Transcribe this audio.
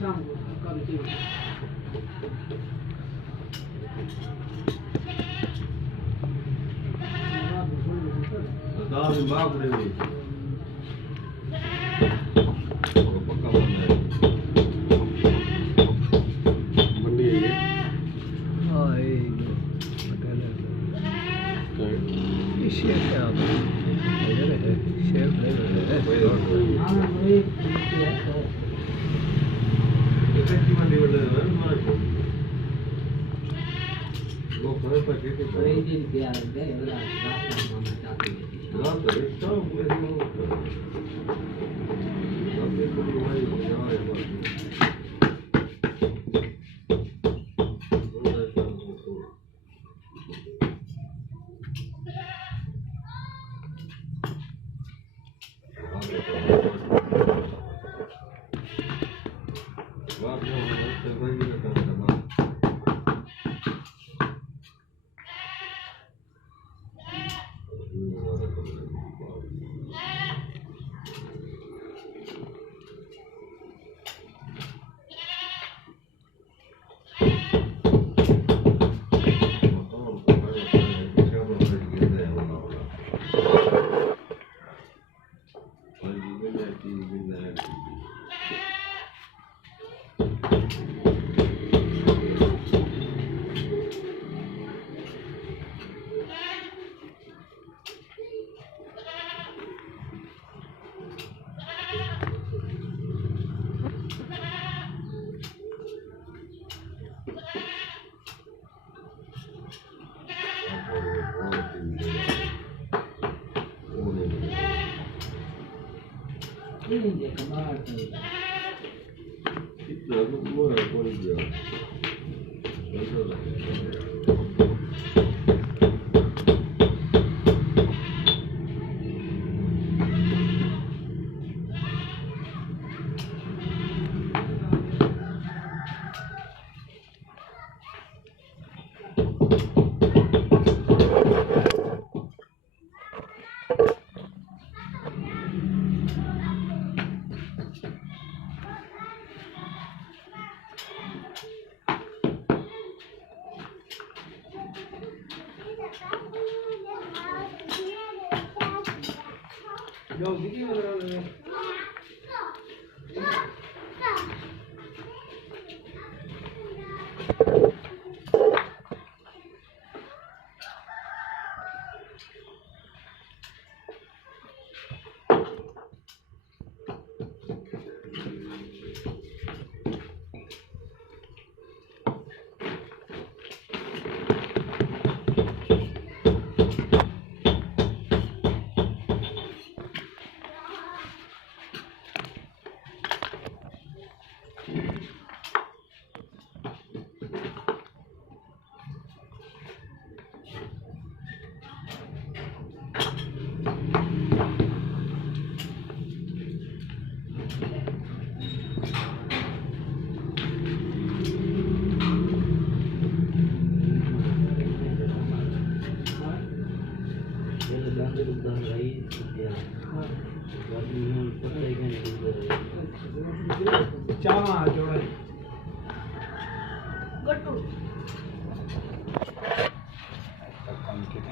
दाल बाप रे पक्का बंद है मंडी है ये हाँ ये शेफ है आप इधर है शेफ है इफेक्टिव मंडी वाले हैं हमारे वो खड़े पर के कई दिन क्या है रास्ता मामा चाहते हैं रात है सब मेरे को सब एक बड़ी भाई जाए बस बात जो है तो वही का काम ini dia kemarin itu aku mau apa dia Yo, gini orang Chama जोड़ा गट्टू